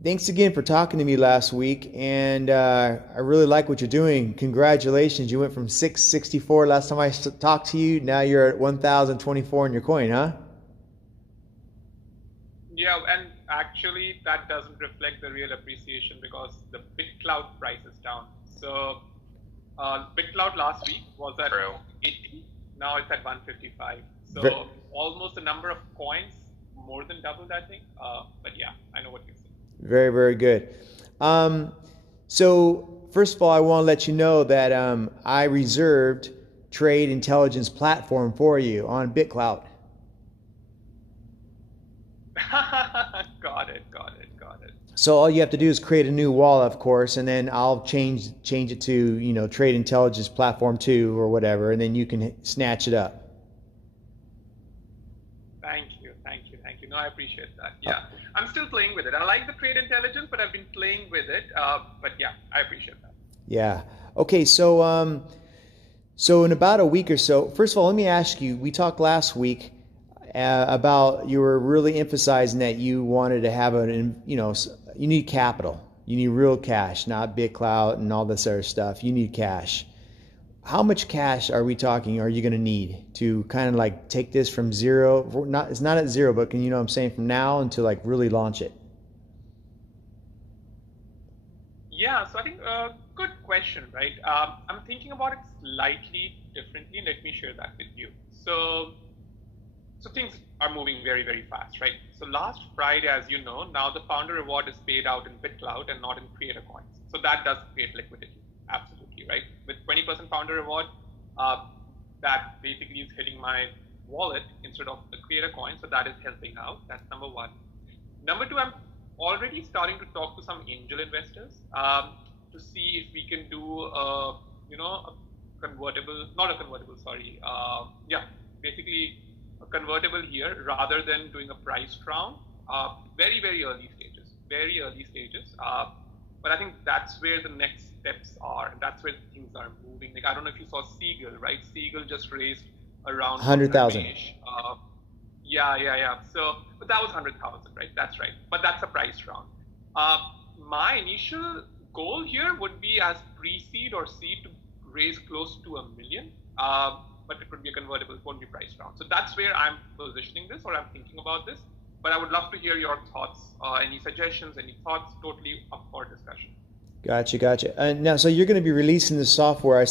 Thanks again for talking to me last week, and I really like what you're doing. Congratulations. You went from 664 last time I talked to you. Now you're at 1,024 in your coin, huh? Yeah, and actually that doesn't reflect the real appreciation because the Clout price is down. So Clout last week was at True. 80, now it's at 155. Ve- So almost the number of coins more than doubled, I think. But yeah, I know what you're saying. Very, very good. Um, so, first of all, I want to let you know that I reserved trade intelligence platform for you on BitClout. Got it, got it, got it. So all you have to do is create a new wallet, of course, and then I'll change it to, trade intelligence platform 2 or whatever, and then you can snatch it up. Thank you, thank you, thank you. No, I appreciate that. Yeah, I'm still playing with it. I like the trade intelligence, but I've been playing with it. But yeah, I appreciate that. Yeah. Okay, so in about a week or so, first of all, let me ask you, we talked last week about you were really emphasizing that you wanted to have you need capital. You need real cash, not BitClout and all this other stuff. You need cash. How much cash are you going to need to kind of like take this from zero? It's not at zero, but what I'm saying, from now until like really launch it? Yeah, so I think good question, right? I'm thinking about it slightly differently. Let me share that with you. So things are moving very, very fast, right? So last Friday, as you know, now the founder reward is paid out in BitClout and not in Creator Coins. So that does create liquidity, absolutely, right? With 20% founder reward, that basically is hitting my wallet instead of the Creator Coin. So that is helping out. That's number one. Number two, I'm already starting to talk to some angel investors to see if we can do, a convertible, not a convertible, sorry. Basically a convertible here rather than doing a priced round. Very, very early stages, very early stages. But I think that's where the next steps are, and that's where things are moving. Like, I don't know if you saw Siegel, right? Siegel just raised around 100,000. Yeah. So, but that was 100,000, right? That's right. But that's a price round. My initial goal here would be as pre-seed or seed to raise close to $1 million. But it would be a convertible, it won't be priced round. So that's where I'm positioning this, or I'm thinking about this. But I would love to hear your thoughts, any suggestions, any thoughts, totally up for discussion. Gotcha. Now, so you're going to be releasing this software.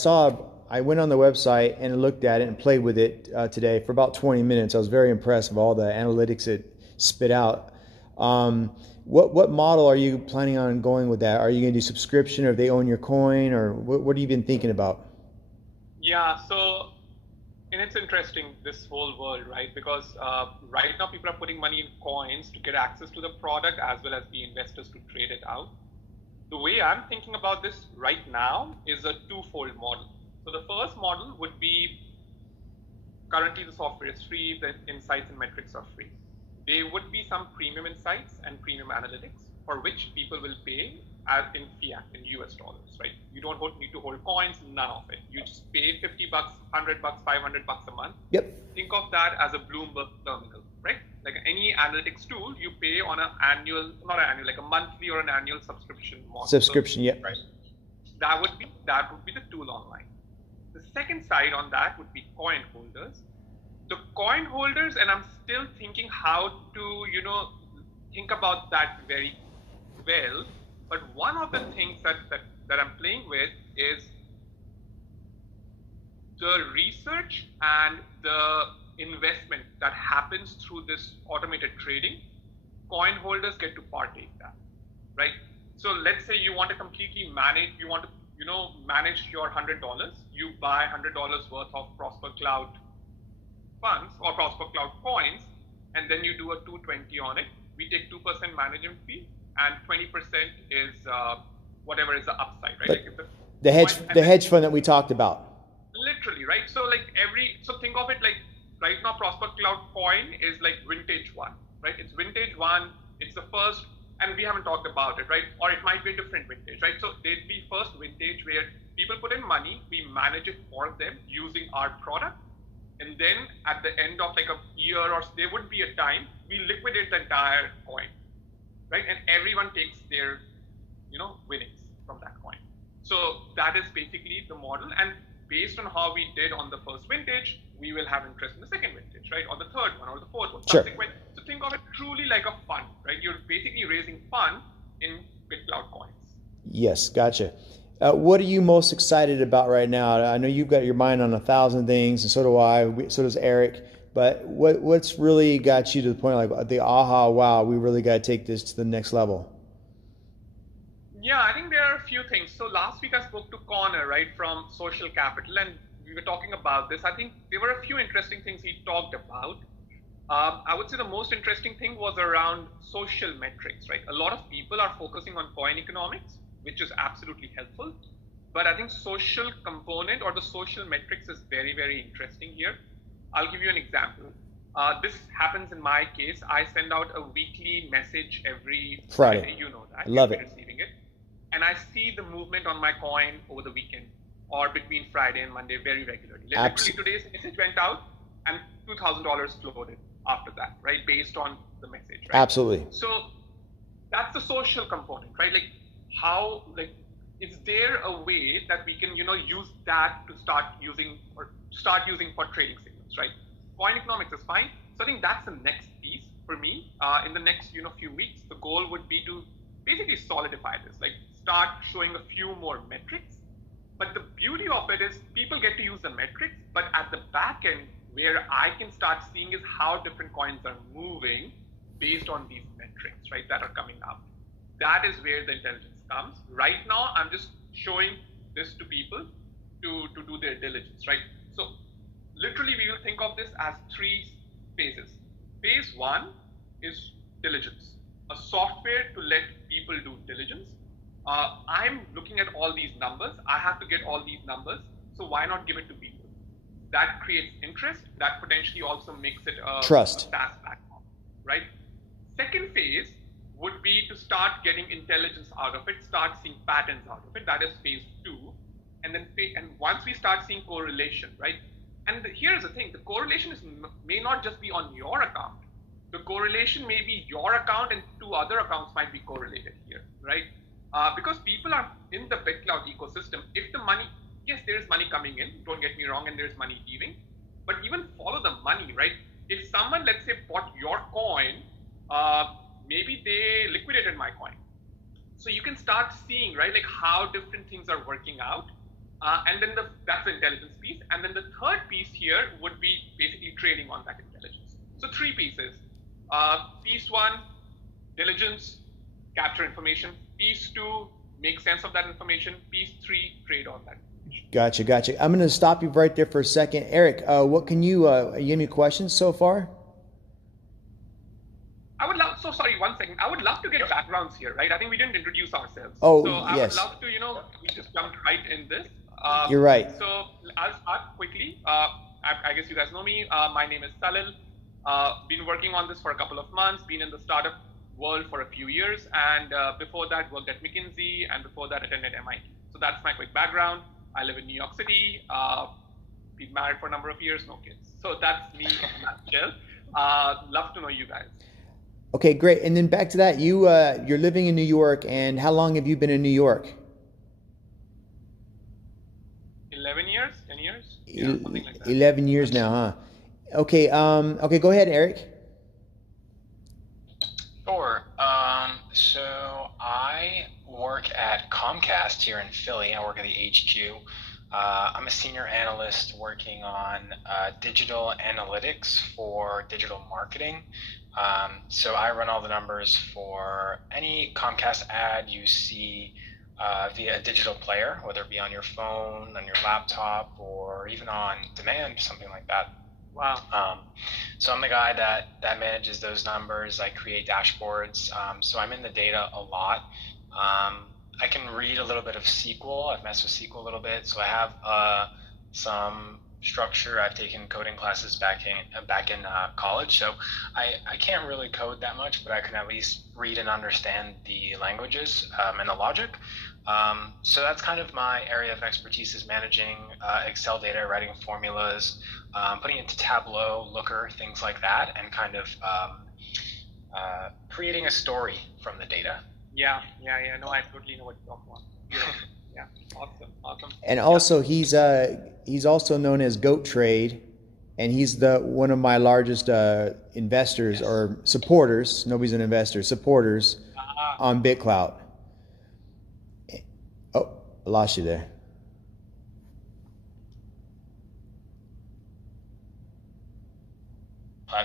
I went on the website and looked at it and played with it today for about 20 minutes. I was very impressed with all the analytics it spit out. What model are you planning on going with that? Are you going to do subscription, or they own your coin, or what have you been thinking about? Yeah, so, and it's interesting, this whole world, right? Because right now people are putting money in coins to get access to the product as well as the investors to trade it out. The way I'm thinking about this right now is a twofold model. So the first model would be, currently the software is free, the insights and metrics are free. There would be some premium insights and premium analytics for which people will pay as in fiat, in US dollars, right? You don't need to hold coins, none of it. You just pay $50, $100, $500 a month. Yep. Think of that as a Bloomberg terminal, right? Like any analytics tool, you pay on like a monthly or an annual subscription model. Subscription, yep. Right. That would be the tool online. The second side on that would be coin holders. The coin holders, and I'm still thinking how to, think about that very well. But one of the things that I'm playing with is the research and the investment that happens through this automated trading. Coin holders get to partake that, right? So let's say you want to completely manage your $100. You buy $100 worth of prosperclout funds or prosperclout coins, and then you do a 220 on it. We take 2% management fee, and 20% is whatever is the upside, right? Like if the hedge fund that we talked about. Literally, right? So think of it like right now prosperclout coin is like vintage one, right? It's vintage one. It's the first, and we haven't talked about it, right? Or it might be a different vintage, right? So there'd be first vintage where people put in money, we manage it for them using our product. And then at the end of like a year, or there would be a time, we liquidate the entire coin. right? And everyone takes their, winnings from that coin. So that is basically the model. And based on how we did on the first vintage, we will have interest in the second vintage, right? Or the third one, or the fourth one, Sure. subsequent. So think of it truly like a fund, right? You're basically raising fund in BitClout coins. Yes, gotcha. What are you most excited about right now? I know you've got your mind on 1,000 things, and so do I. So does Eric. But what's really got you to the point like the aha, wow, we really got to take this to the next level? Yeah, I think there are a few things. So last week I spoke to Connor, right, from Social Capital, and we were talking about this. I think there were a few interesting things he talked about. I would say the most interesting thing was around social metrics, right? A lot of people are focusing on coin economics, which is absolutely helpful. But I think social component or the social metrics is very, very interesting here. I'll give you an example. This happens in my case. I send out a weekly message every Friday. You know that. I love it. Receiving it. And I see the movement on my coin over the weekend or between Friday and Monday very regularly. Literally today's message went out and $2,000 floated after that, right? Based on the message, right? Absolutely. So that's the social component, right? Like how, like, is there a way that we can, use that to start using for trading signals, right? Coin economics is fine. So I think that's the next piece for me. In the next, few weeks, the goal would be to basically solidify this, like start showing a few more metrics. But the beauty of it is people get to use the metrics, but at the back end, where I can start seeing is how different coins are moving based on these metrics, right, that are coming up. That is where the intelligence comes. Right now, I'm just showing this to people to do their diligence, right? So literally, we will think of this as 3 phases. Phase 1 is diligence, a software to let people do diligence. I'm looking at all these numbers. I have to get all these numbers. So why not give it to people? That creates interest. That potentially also makes it a trust SaaS platform, right? Second phase would be to start getting intelligence out of it, start seeing patterns out of it. That is phase 2. And then once we start seeing correlation, right? And here's the thing: the correlation may not just be on your account. The correlation may be your account and 2 other accounts might be correlated here, right? Because people are in the BitClout ecosystem. If the money, yes, there is money coming in, don't get me wrong, and there's money leaving, but even follow the money, right? If someone, let's say, bought your coin, maybe they liquidated my coin. So you can start seeing, right, like how different things are working out. And then that's the intelligence piece. And then the third piece here would be basically trading on that intelligence. So 3 pieces. Piece 1, diligence, capture information. Piece 2, make sense of that information. Piece 3, trade on that. Gotcha. I'm going to stop you right there for a second. Eric, what can you have any questions so far? Sorry, 1 second. I would love to get backgrounds here, right? I think we didn't introduce ourselves. Oh, so I yes. would love to, we just jumped right in this. You're right. So I'll start quickly. I guess you guys know me. My name is Salil. Been working on this for a couple of months, been in the startup world for a few years, and before that worked at McKinsey, and before that attended MIT. So that's my quick background. I live in New York City, been married for a number of years, no kids. So that's me in a nutshell. Love to know you guys. Okay, great. And then back to that, you're living in New York, and how long have you been in New York? 11 years, 10 years? Yeah, something like that. 11 years now, huh? Okay, go ahead, Eric. Sure. So I work at Comcast here in Philly. I work at the HQ. I'm a senior analyst working on digital analytics for digital marketing. So I run all the numbers for any Comcast ad you see via a digital player, whether it be on your phone, on your laptop, or even on demand, something like that. Wow. So I'm the guy that manages those numbers. I create dashboards. So I'm in the data a lot. I can read a little bit of SQL. I've messed with SQL a little bit. So I have some structure. I've taken coding classes back in college. So I can't really code that much, but I can at least read and understand the languages and the logic. So that's kind of my area of expertise, is managing Excel data, writing formulas, putting it into Tableau, Looker, things like that, and kind of creating a story from the data. Yeah. No, I totally know what you're talking about. Beautiful. Yeah. Awesome. And also, he's also known as Goat Trade, and he's one of my largest investors or supporters. Nobody's an investor. Supporters on BitClout. Oh, I lost you there.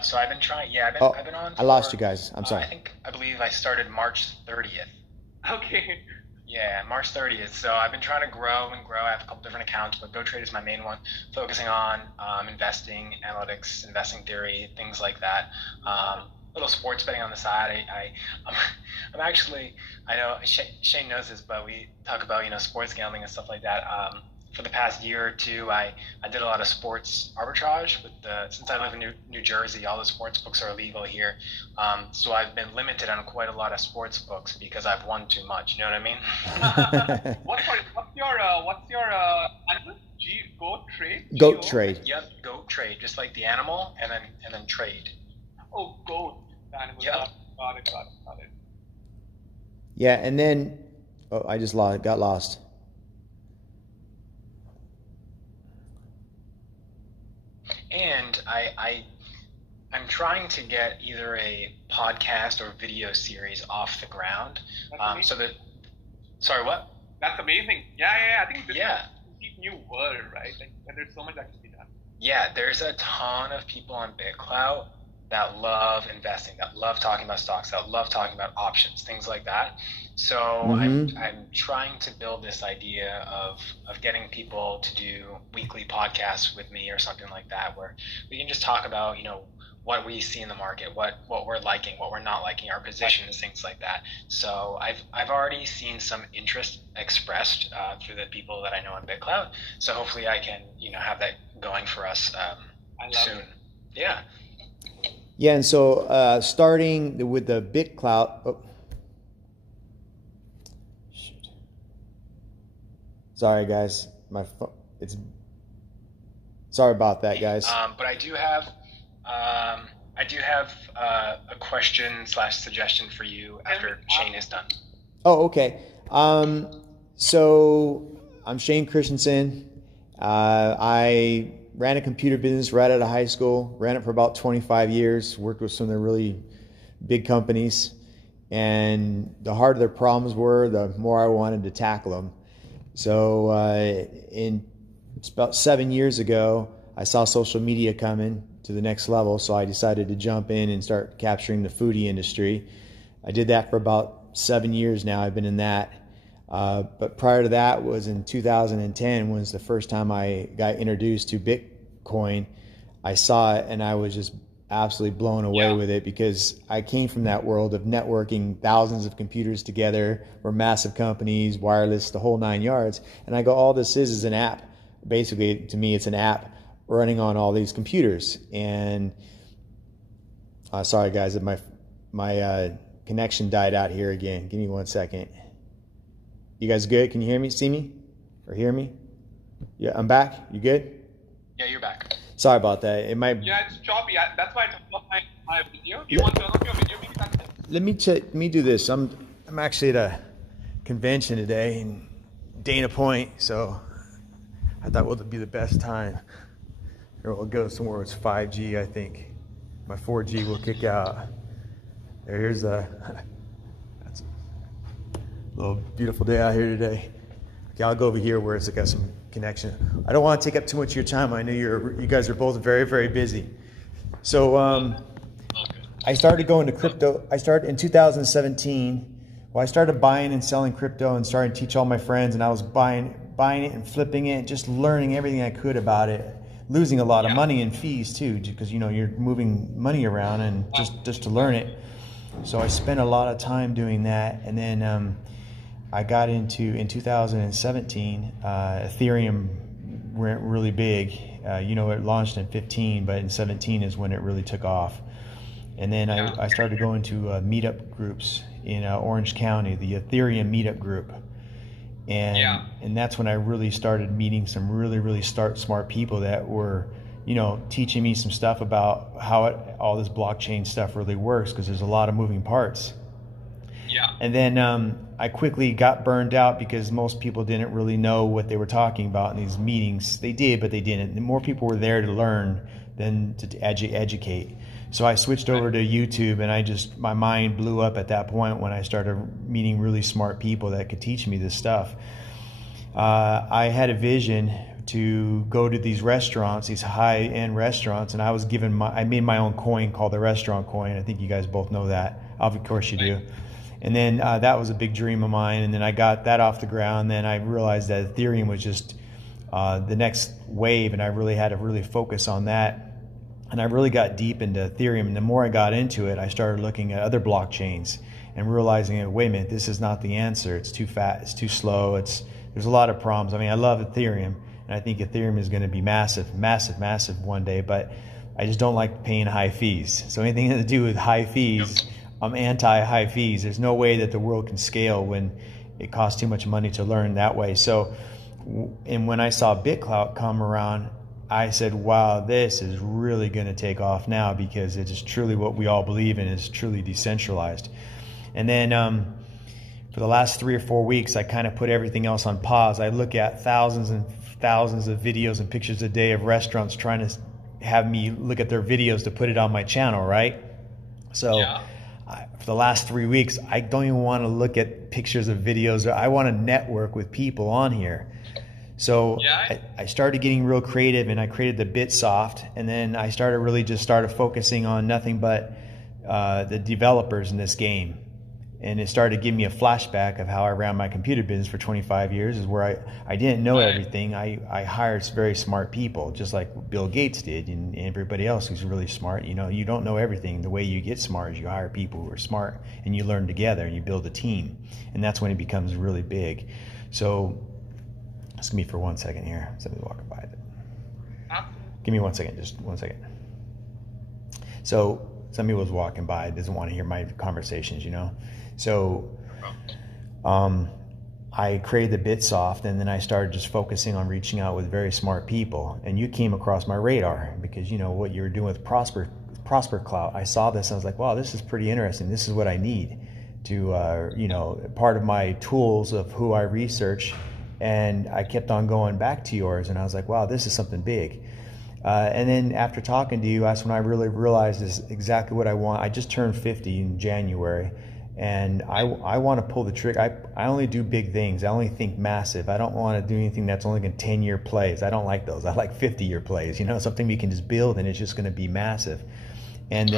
So I've been trying. Yeah, I've been on. I lost you guys. I'm sorry. I believe I started March 30th. Okay. Yeah, March 30th. So I've been trying to grow. I have a couple different accounts, but GoTrade is my main one, focusing on investing, analytics, investing theory, things like that. Little sports betting on the side. I'm actually, I know Shane knows this, but we talk about sports gambling and stuff like that. For the past year or two, I did a lot of sports arbitrage since I live in New Jersey, all the sports books are illegal here. So I've been limited on quite a lot of sports books because I've won too much. You know what I mean? What's your animal? Goat Trade? Goat Trade. Yep, Goat Trade, just like the animal, and then trade. Oh, goat. The animal. Yep. Got it. Yeah, and then I just got lost. And I'm trying to get either a podcast or video series off the ground. Sorry, what? That's amazing. Yeah. I think this is a complete new world, right? Like, and there's so much that can be done. Yeah, there's a ton of people on BitClout that love investing, that love talking about stocks, that love talking about options, things like that. So I'm trying to build this idea of getting people to do weekly podcasts with me or something like that, where we can just talk about, what we see in the market, what we're liking, what we're not liking, our positions, things like that. So I've already seen some interest expressed through the people that I know on BitClout. So hopefully I can, have that going for us soon. Yeah. Yeah, and so starting with the BitClout. Shoot. Sorry, guys. My phone. Sorry about that, guys. But I do have a question / suggestion for you after Shane is done. Oh, okay. So I'm Shane Christensen. I ran a computer business right out of high school, ran it for about 25 years, worked with some of the really big companies, and the harder their problems were, the more I wanted to tackle them. So it's about 7 years ago, I saw social media coming to the next level, so I decided to jump in and start capturing the foodie industry. I did that for about 7 years now. I've been in that. But prior to that was in 2010 was the first time I got introduced to Bitcoin. I saw it and I was just absolutely blown away with it because I came from that world of networking thousands of computers together. We're massive companies, wireless, the whole 9 yards. And I go, all this is an app. Basically, to me, it's an app running on all these computers. And sorry, guys, that my connection died out here again. Give me 1 second. You guys good? Can you hear me, see me, or hear me? Yeah, I'm back. You good? Yeah, you're back. Sorry about that. It might. Yeah, it's choppy. That's why I turned off my video. Do you want to turn off your video? Maybe that's it. Let me do this. I'm actually at a convention today in Dana Point, so I thought what would be the best time. Here we'll go somewhere where it's 5G. I think my 4G will kick out. Here's a. Little beautiful day out here today. Okay, I'll go over here where it's got some connection. I don't want to take up too much of your time. I know you guys are both very, very busy. So I started going to crypto. I started in 2017. Well, I started buying and selling crypto and started to teach all my friends. And I was buying it and flipping it, just learning everything I could about it. Losing a lot of money in fees too, because you're moving money around and just to learn it. So I spent a lot of time doing that, and then I got into, in 2017, Ethereum went really big. It launched in 15, but in 17 is when it really took off. And then I started going to meetup groups in Orange County, the Ethereum meetup group. And that's when I really started meeting some really, really smart people that were teaching me some stuff about how all this blockchain stuff really works, because there's a lot of moving parts. Yeah. And then I quickly got burned out because most people didn't really know what they were talking about in these meetings. They did, but they didn't. The more people were there to learn than to educate. So I switched over to YouTube, and my mind blew up at that point when I started meeting really smart people that could teach me this stuff. I had a vision to go to these restaurants, these high-end restaurants, and I made my own coin called the restaurant coin. I think you guys both know that. Of course you do. And then that was a big dream of mine, and then I got that off the ground. Then I realized that Ethereum was just the next wave, and I really had to really focus on that. And I really got deep into Ethereum, and the more I got into it, I started looking at other blockchains and realizing, wait a minute, this is not the answer. It's too fast, it's too slow, there's a lot of problems. I mean, I love Ethereum, and I think Ethereum is going to be massive, massive, massive one day, but I just don't like paying high fees. So anything to do with high fees, I'm anti-high fees. There's no way that the world can scale when it costs too much money to learn that way. So, and when I saw BitClout come around, I said, wow, this is really going to take off now, because it is truly what we all believe in, is truly decentralized. And then for the last 3 or 4 weeks, I kind of put everything else on pause. I look at thousands and thousands of videos and pictures a day of restaurants trying to have me look at their videos to put it on my channel, right? So for the last 3 weeks, I don't even want to look at pictures of videos. I want to network with people on here. So I started getting real creative, and I created the Bitsoft, and then I started focusing on nothing but the developers in this game. And it started to give me a flashback of how I ran my computer business for 25 years, is where I didn't know everything. I hired very smart people, just like Bill Gates did, and everybody else who's really smart. You don't know everything. The way you get smart is you hire people who are smart, and you learn together, and you build a team. And that's when it becomes really big. So ask me for 1 second here. Somebody's walking by. Give me 1 second, just 1 second. So somebody was walking by, doesn't want to hear my conversations, So I created the Bitsoft, and then I started just focusing on reaching out with very smart people. And you came across my radar because what you were doing with prosperclout. I saw this, and I was like, wow, this is pretty interesting. This is what I need to, part of my tools of who I research. And I kept on going back to yours, and I was like, wow, this is something big. And then after talking to you, that's when I really realized this is exactly what I want. I just turned 50 in January, and I want to pull the trigger. I only do big things. I only think massive. I don't want to do anything that's only going to 10-year plays. I don't like those. I like 50-year plays, something we can just build, and it's just going to be massive. And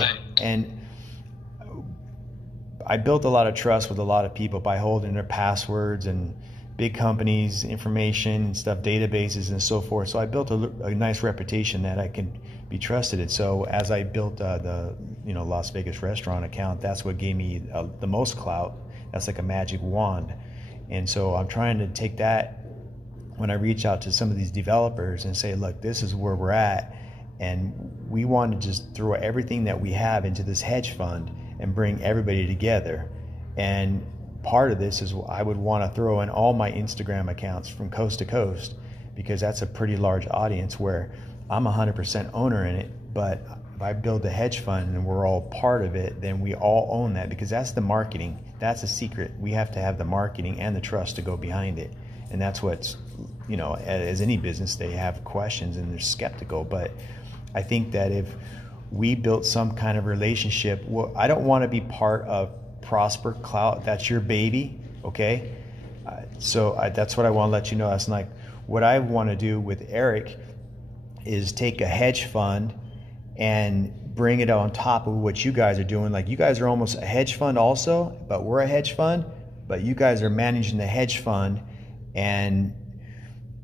I built a lot of trust with a lot of people by holding their passwords and big companies, information and stuff, databases and so forth. So I built a nice reputation that I can be trusted. And so as I built the Las Vegas restaurant account, that's what gave me the most clout. That's like a magic wand. And so I'm trying to take that when I reach out to some of these developers and say, look, this is where we're at, and we want to just throw everything that we have into this hedge fund and bring everybody together. And part of this is I would want to throw in all my Instagram accounts from coast to coast, because that's a pretty large audience where I'm 100% owner in it. But if I build a hedge fund and we're all part of it, then we all own that, because that's the marketing. That's a secret. We have to have the marketing and the trust to go behind it. And that's what's, as any business, they have questions and they're skeptical. But I think that if we built some kind of relationship, I don't want to be part of prosperclout. That's your baby, okay? So that's what I want to let you know. That's like what I want to do with Eric is take a hedge fund and bring it on top of what you guys are doing. Like, you guys are almost a hedge fund also, but we're a hedge fund, but you guys are managing the hedge fund. And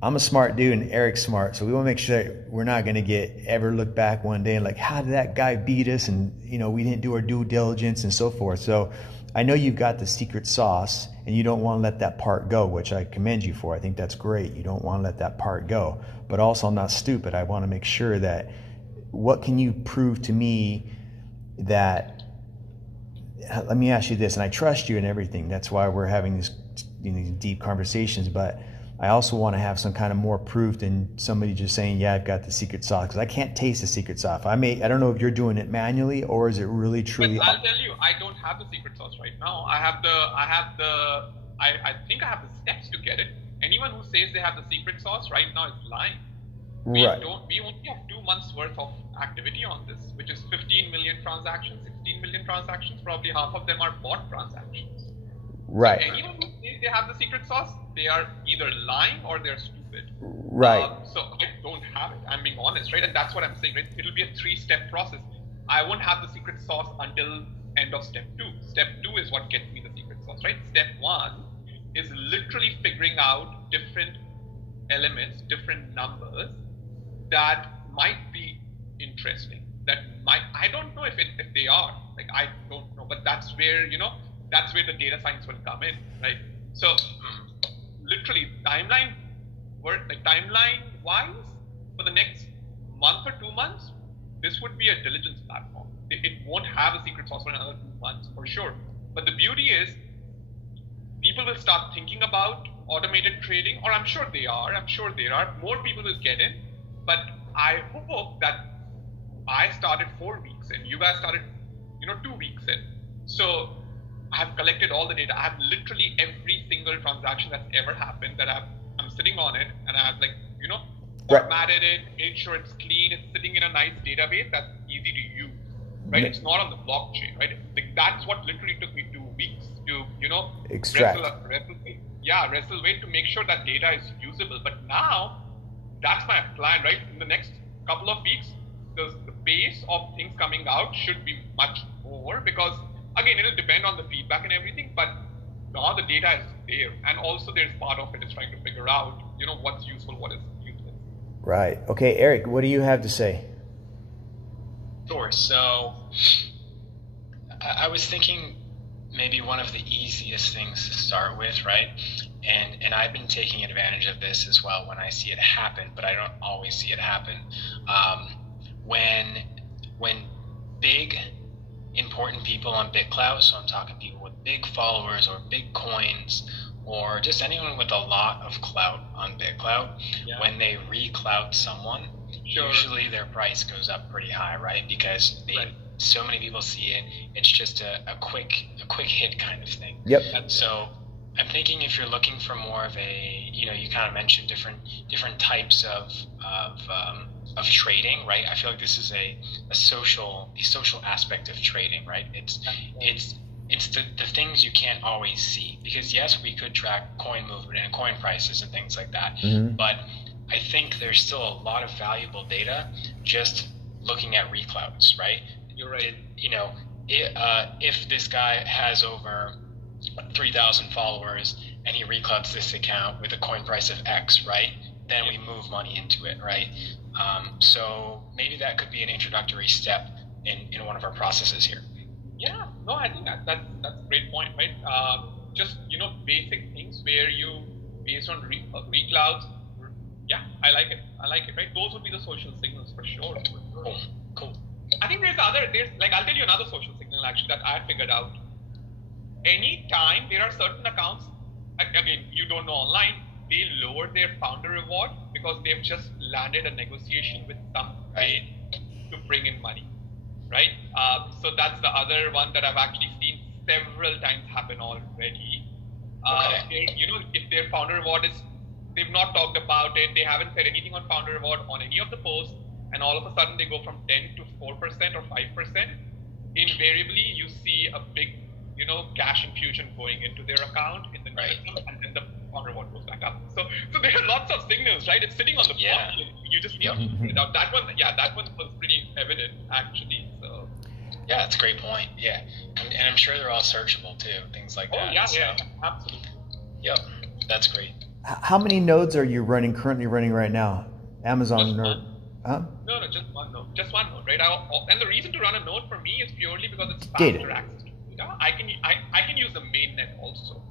I'm a smart dude and Eric's smart, so we want to make sure that we're not going to ever look back one day and like, how did that guy beat us? And we didn't do our due diligence and so forth. So I know you've got the secret sauce, and you don't want to let that part go, which I commend you for. I think that's great. You don't want to let that part go. But also, I'm not stupid. I want to make sure that, what can you prove to me that, let me ask you this, and I trust you in everything. That's why we're having these deep conversations. But I also want to have some kind of more proof than somebody just saying, yeah, I've got the secret sauce, because I can't taste the secret sauce. I don't know if you're doing it manually or is it really truly. But I'll tell you, I don't have the secret sauce right now. I think I have the steps to get it. Anyone who says they have the secret sauce right now is lying. We only have 2 months worth of activity on this, which is 15 million transactions, 16 million transactions. Probably half of them are bot transactions. Right. So anyone who says they have the secret sauce, they are either lying or they're stupid. Right. So I don't have it. I'm being honest, right? And that's what I'm saying, right? It'll be a 3-step process. I won't have the secret sauce until end of step 2. Step 2 is what gets me the secret sauce, right? Step 1 is literally figuring out different elements, different numbers that might be interesting. I don't know if they are. Like, I don't know, but that's where, that's where the data science will come in, right? So literally timeline wise, for the next month or 2 months, this would be a diligence platform. It won't have a secret sauce for another 2 months for sure. But the beauty is people will start thinking about automated trading, or I'm sure there are. More people will get in, but I hope that I started 4 weeks and you guys started, 2 weeks in. So I have collected all the data. I have literally every single transaction that's ever happened that I'm sitting on it, and I have formatted it, made sure it's clean, it's sitting in a nice database that's easy to use, right? It's not on the blockchain, right? Like, that's what literally took me 2 weeks to, extract. wrestle with to make sure that data is usable. But now that's my plan, right? In the next couple of weeks, the pace of things coming out should be much more, because again, it'll depend on the feedback and everything, but now the data is there. And also there's part of it is trying to figure out, what's useful, what is useless. Right. Okay, Eric, what do you have to say? Sure. So I was thinking maybe one of the easiest things to start with, right? And I've been taking advantage of this as well when I see it happen, but I don't always see it happen. When big important people on BitClout, so I'm talking people with big followers or big coins, or just anyone with a lot of clout on BitClout, when they re-clout someone, usually their price goes up pretty high, right? Because so many people see it. It's just a quick hit kind of thing. Yep. So I'm thinking if you're looking for more of a, you kind of mentioned different types of trading, right? I feel like this is the social aspect of trading, right? It's the things you can't always see, because yes, we could track coin movement and coin prices and things like that, but I think there's still a lot of valuable data just looking at reclouts, right? You're right. If this guy has over 3,000 followers and he reclouts this account with a coin price of X, right? Then we move money into it, right? So maybe that could be an introductory step in one of our processes here. Yeah, no, I think that's a great point, right? Just, basic things where you, based on reclouts, yeah, I like it, right? Those would be the social signals for sure. Cool. I think I'll tell you another social signal actually that I figured out. Anytime there are certain accounts, again, you don't know online, they lower their founder reward because they've just landed a negotiation with some trade to bring in money, right? So that's the other one that I've actually seen several times happen already. If their founder reward is, they've not talked about it, they haven't said anything on founder reward on any of the posts, and all of a sudden they go from 10 to 4% or 5%, invariably you see a big, cash infusion going into their account in the and then the founder reward goes back up. So there are lots of signals, right? It's sitting on the blockchain. You just need to figure it out. That one was pretty evident actually. So yeah, that's a great point. Yeah, and I'm sure they're all searchable too, things like that. Yeah, absolutely. Yep, that's great. How many nodes are you currently running right now? Amazon node? Huh? No, just one node. Just one node, right? And the reason to run a node for me is purely because it's faster access to data. I can use the mainnet also.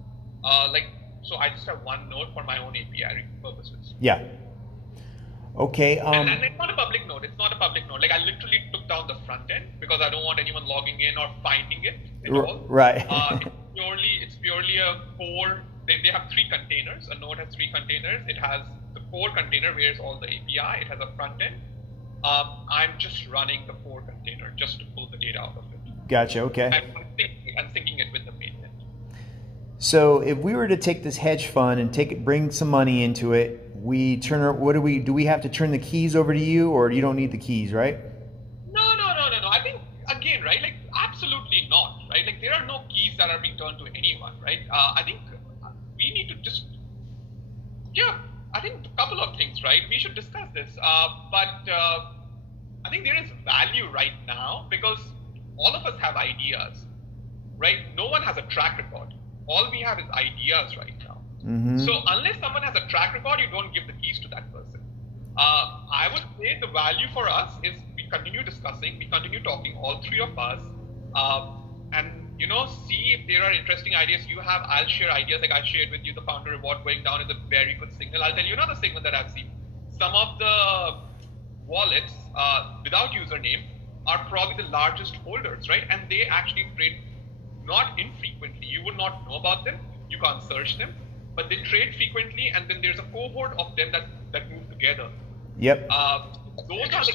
So I just have one node for my own API purposes. Yeah. Okay. And it's not a public node. Like, I literally took down the front end because I don't want anyone logging in or finding it at all. Right. purely a core. They have 3 containers. A node has 3 containers. It has the core container where is all the API. It has a front end. I'm just running the core container just to pull the data out of it. Gotcha. Okay. I'm syncing it with the main net. So if we were to take this hedge fund and bring some money into it, do we have to turn the keys over to you, or you don't need the keys, right? No. I think again, right? Like absolutely not, right? Like there are no keys that are being turned to anyone, right? I think we need to just, I think a couple of things, right? We should discuss this, but I think there is value right now because all of us have ideas, right? No one has a track record. All we have is ideas right now. Mm-hmm. So unless someone has a track record, you don't give the keys to that person. I would say the value for us is we continue discussing, we continue talking, all 3 of us, and see if there are interesting ideas you have. I'll share ideas like I shared with you. The founder reward going down is a very good signal. I'll tell you another signal that I've seen. Some of the wallets without username are probably the largest holders, right? And they actually trade not infrequently. You would not know about them. You can't search them, but they trade frequently, and then there's a cohort of them that move together. Yep. Those are so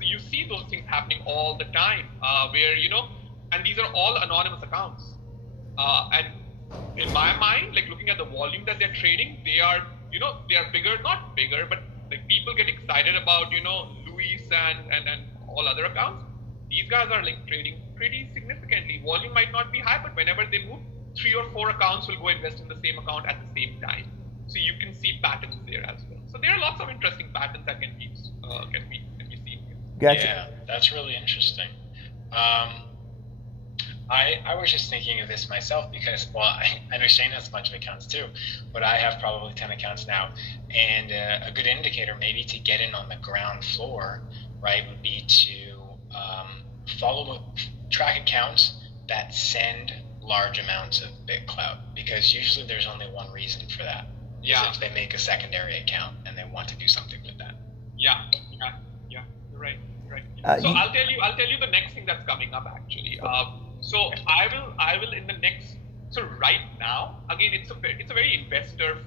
you see those things happening all the time, where and these are all anonymous accounts. And in my mind, like looking at the volume that they're trading, they are bigger, not bigger, but like people get excited about Luis and all other accounts. These guys are like trading pretty significantly. Volume might not be high, but whenever they move, 3 or 4 accounts will go invest in the same account at the same time. So you can see patterns there as well. So there are lots of interesting patterns that can be seen. Gotcha. Yeah, that's really interesting. I was just thinking of this myself because, I know Shane has a bunch of accounts too, but I have probably 10 accounts now. And a good indicator maybe to get in on the ground floor, right, would be to track accounts that send large amounts of BitClout, because usually there's only one reason for that. Yeah. If they make a secondary account and they want to do something with that. Yeah. You're right. So I'll tell you the next thing that's coming up actually. So I will in the next. So right now, again, it's a very investor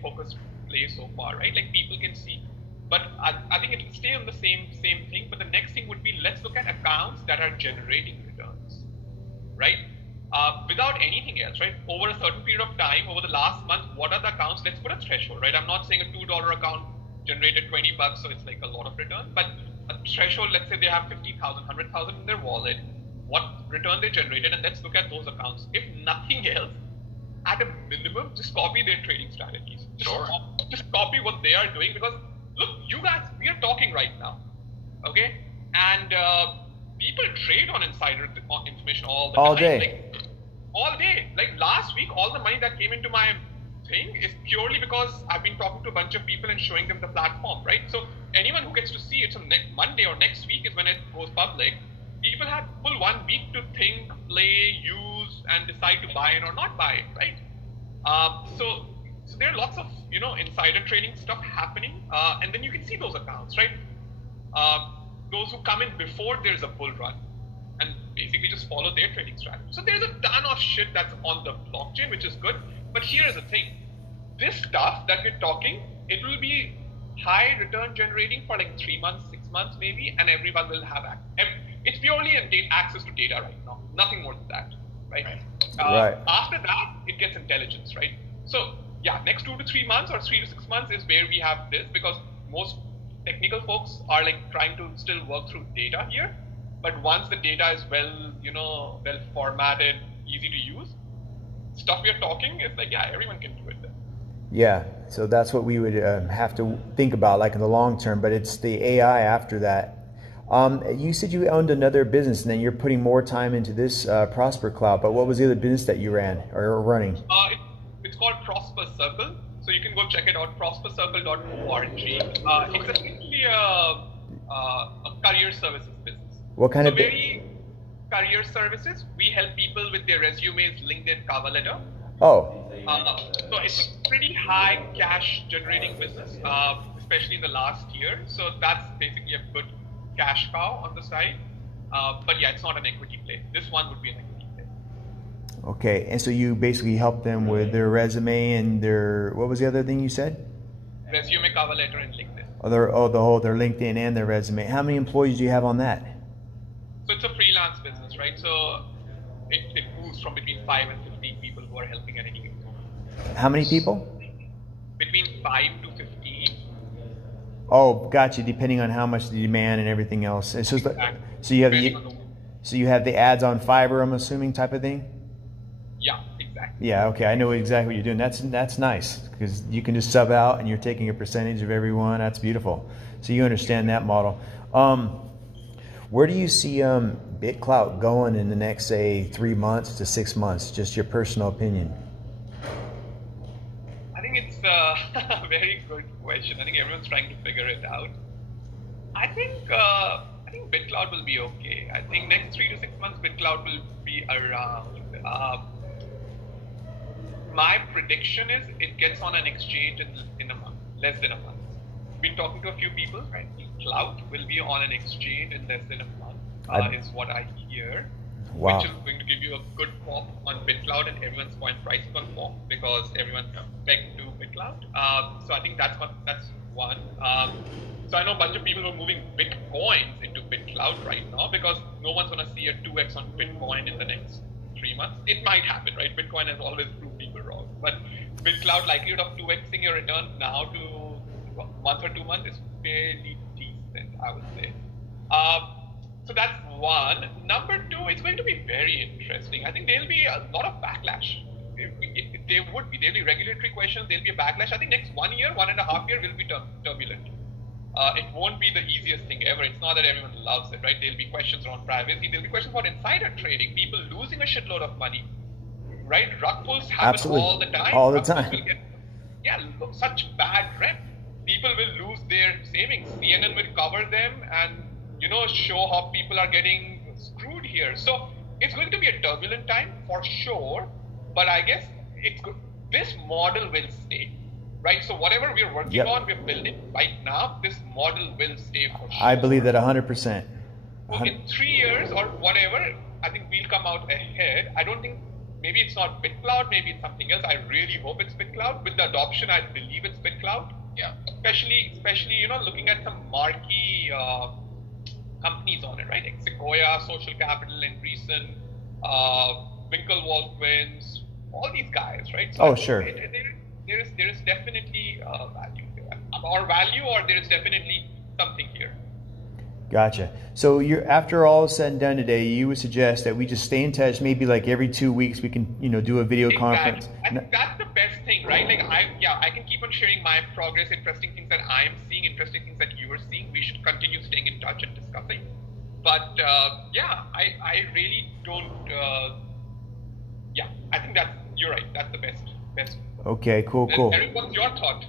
focused play so far, right? Like people can see, but I think it will stay on the same thing. But the next thing would be, let's look at accounts that are generating returns, right? Without anything else, right? Over a certain period of time, over the last month, what are the accounts? Let's put a threshold, right? I'm not saying a $2 account generated $20, so it's like a lot of return, but a threshold, let's say they have 50,000, 100,000 in their wallet, what return they generated, and let's look at those accounts. If nothing else, at a minimum, just copy their trading strategies. Just copy what they are doing, because look, you guys, we are talking right now, okay? And people trade on insider information all the time. All day. Like, all day. Like last week, all the money that came into my thing is purely because I've been talking to a bunch of people and showing them the platform, right? So anyone who gets to see it, so next Monday or next week is when it goes public. People had full 1 week to think, play, use, and decide to buy it or not buy it, right? So there are lots of insider trading stuff happening, and then you can see those accounts, right? Those who come in before there's a bull run, and basically just follow their trading strategy. So there's a ton of shit that's on the blockchain, which is good. But here's the thing: this stuff that we're talking, it will be high return generating for like 3 months, 6 months maybe, and everyone will have it's purely access to data right now, nothing more than that, right? Right. After that, it gets intelligence, right? So yeah, next 2 to 3 months or 3 to 6 months is where we have this, because most technical folks are like trying to still work through data here. But once the data is well formatted, easy to use, stuff we are talking is like, yeah, everyone can do it then. Yeah, so that's what we would have to think about, like in the long term. But it's the AI after that. You said you owned another business, and then you're putting more time into this prosperclout. But what was the other business that you ran or are running? It's called Prosper Circle. So you can go check it out, prospercircle.org. It's essentially a career services business. What kind of career services? We help people with their resumes, LinkedIn, cover letter. Oh. So it's a pretty high cash generating business, especially in the last year. So that's basically a good cash cow on the side. But yeah, it's not an equity play. This one would be an equity play. Okay, and so you basically help them with their resume and their, what was the other thing you said? Resume, cover letter, and LinkedIn. Their LinkedIn and their resume. How many employees do you have on that? So it's a freelance business, right? So it moves from between 5 and 15 people who are helping at any given moment. How many people? Between 5 to 15. Oh, gotcha. Depending on how much the demand and everything else. And so, Exactly. so you have the ads on Fiverr, I'm assuming, type of thing. Yeah, exactly. Yeah. Okay. I know exactly what you're doing. That's nice because you can just sub out and you're taking a percentage of everyone. That's beautiful. So you understand that model. Where do you see BitClout going in the next, say, 3 months to 6 months? Just your personal opinion. I think it's a very good question. I think everyone's trying to figure it out. I think BitClout will be okay. I think next 3 to 6 months, BitClout will be around. My prediction is it gets on an exchange in a month, less than a month. Been talking to a few people, right? Clout will be on an exchange in less than a month, is what I hear. Wow. Which is going to give you a good pop on BitClout and everyone's point pricing on pop because everyone's pegged to BitClout. So I think that's one. So I know a bunch of people who are moving Bitcoins into BitClout right now because no one's going to see a 2x on Bitcoin in the next 3 months. It might happen, right? Bitcoin has always proved people wrong. But BitClout likelihood of 2xing your return now to a month or 2 months is fairly decent, I would say. So that's one. Number two, it's going to be very interesting. I think there'll be a lot of backlash. There'll be regulatory questions, there'll be a backlash. I think next 1 year, 1.5 years will be turbulent. It won't be the easiest thing ever. It's not that everyone loves it, right? There'll be questions around privacy. There'll be questions about insider trading, people losing a shitload of money, right? Rug pulls happen Absolutely. all the time. All the Rug pulls time. will get, such bad rep. People will lose their savings. CNN will cover them and, show how people are getting screwed here. So it's going to be a turbulent time for sure. But I guess this model will stay. Right, so whatever we're working on, we're building right now, this model will stay for sure. I believe that 100%. So in 3 years or whatever, I think we'll come out ahead. I don't think, maybe it's not BitClout, maybe it's something else. I really hope it's BitClout. With the adoption, I believe it's BitClout. Yeah. Especially, looking at some marquee companies on it, right? Like Sequoia, Social Capital, Andreessen, Winklevoss Twins, all these guys, right? So sure. There is definitely value here. Or there is definitely something here. Gotcha. So after all is said and done today, you would suggest that we just stay in touch, maybe like every 2 weeks we can, do a video conference. I think that's the best thing, right? Like I can keep on sharing my progress, interesting things that I'm seeing, interesting things that you are seeing. We should continue staying in touch and discussing. But I really don't. I think you're right. That's the best. Okay, cool. Eric, what's your thought?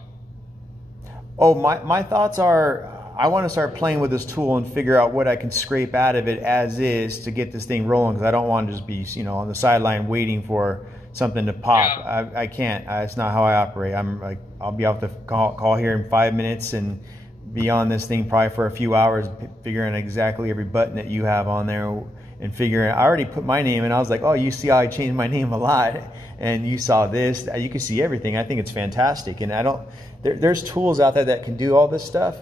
Oh, my thoughts are, I want to start playing with this tool and figure out what I can scrape out of it as is to get this thing rolling, because I don't want to just be, on the sideline waiting for something to pop. Yeah. I can't. It's not how I operate. I'm like, I'll be off the call here in 5 minutes and be on this thing probably for a few hours, figuring exactly every button that you have on there and figuring. I already put my name, and I was like, oh, you see how I changed my name a lot. And you saw this, you can see everything. I think it's fantastic. And there's tools out there that can do all this stuff,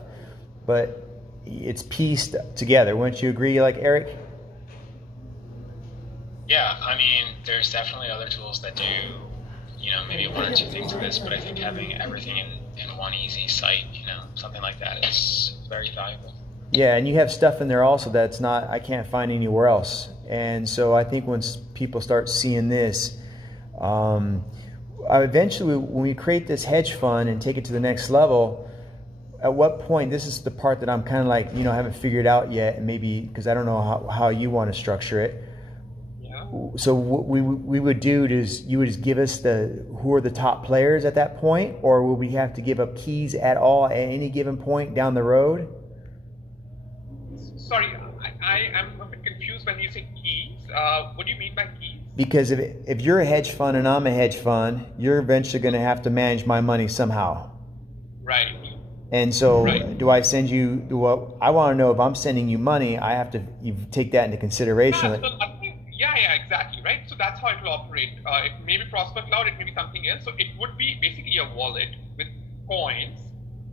but it's pieced together. Wouldn't you agree, like Eric? Yeah, I mean, there's definitely other tools that do, maybe 1 or 2 things of this, but I think having everything in one easy site, something like that is very valuable. Yeah, and you have stuff in there also that's I can't find anywhere else. And so I think once people start seeing this, eventually when we create this hedge fund and take it to the next level, at what point, this is the part that I'm kind of like, I haven't figured out yet, and maybe because I don't know how you want to structure it. Yeah. So what we would do is you would just give us who are the top players at that point, or will we have to give up keys at all at any given point down the road? Sorry, I am a bit confused when you say keys. What do you mean by keys? Because if you're a hedge fund and I'm a hedge fund, you're eventually going to have to manage my money somehow. Right. And so do I send you, I want to know if I'm sending you money, I have to take that into consideration. Yeah, exactly, right? So that's how it will operate. It may be prosperclout, it may be something else. So it would be basically a wallet with coins,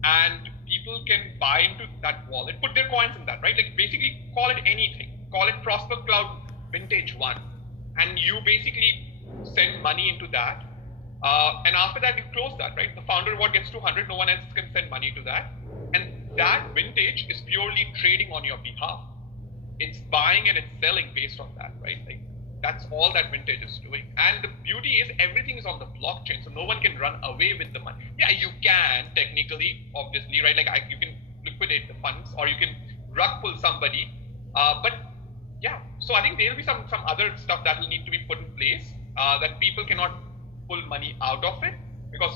and people can buy into that wallet, put their coins in that, right? Like basically call it anything. Call it prosperclout vintage 1. And you basically send money into that. And after that, you close that, right? The founder reward gets to 100, no one else can send money to that. And that vintage is purely trading on your behalf. It's buying and it's selling based on that, right? Like that's all that vintage is doing. And the beauty is everything is on the blockchain, so no one can run away with the money. Yeah, you can technically, obviously, right? Like you can liquidate the funds or you can rug pull somebody. But yeah, so I think there will be some other stuff that will need to be put in place that people cannot pull money out of it, because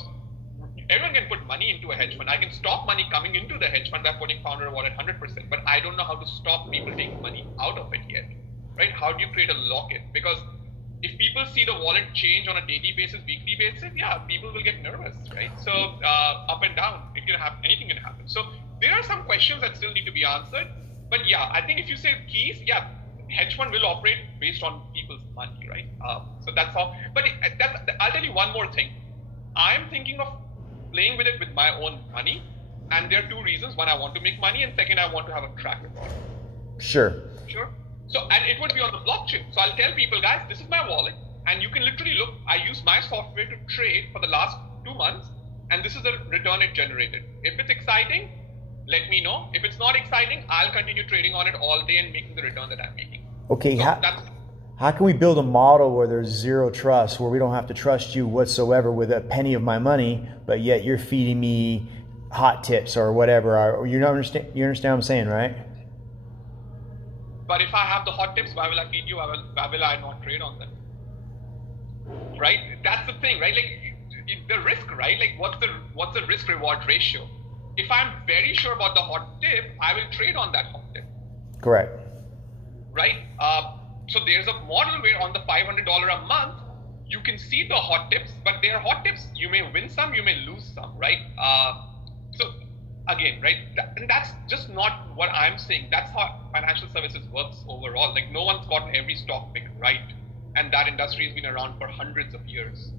everyone can put money into a hedge fund. I can stop money coming into the hedge fund by putting founder reward at 100%, but I don't know how to stop people taking money out of it yet, right? How do you create a lock-in? Because if people see the wallet change on a daily basis, weekly basis, yeah, people will get nervous, right? So up and down, it can happen, anything can happen. So there are some questions that still need to be answered, but yeah, I think if you say keys, yeah, hedge fund will operate based on people's money, right? So that's all. But I'll tell you one more thing. I'm thinking of playing with it with my own money, and there are two reasons. One, I want to make money, and second, I want to have a track record. Sure. So, and it would be on the blockchain. So I'll tell people, guys, this is my wallet, and you can literally look. I use my software to trade for the last 2 months, and this is the return it generated. If it's exciting, let me know. If it's not exciting, I'll continue trading on it all day and making the return that I'm making. Okay, so how can we build a model where there's zero trust, where we don't have to trust you whatsoever with a penny of my money, but yet you're feeding me hot tips or whatever? You understand what I'm saying, right? But if I have the hot tips, why will I feed you? Why will I not trade on them? Right? That's the thing, right? Like the risk, right? Like what's the risk reward ratio? If I'm very sure about the hot tip, I will trade on that hot tip. Correct. Right? So there's a model where on the $500 a month, you can see the hot tips, but they're hot tips. You may win some, you may lose some, right? So again, right? And that's just not what I'm saying. That's how financial services works overall. Like no one's gotten every stock pick right. And that industry has been around for hundreds of years.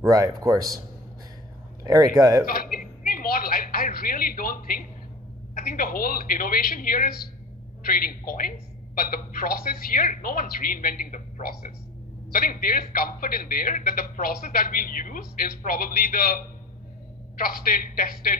Right, of course. Eric, so I think the model, I really don't think, I think the whole innovation here is trading coins, but the process here, no one's reinventing the process. So I think there is comfort in there that the process that we'll use is probably the trusted, tested,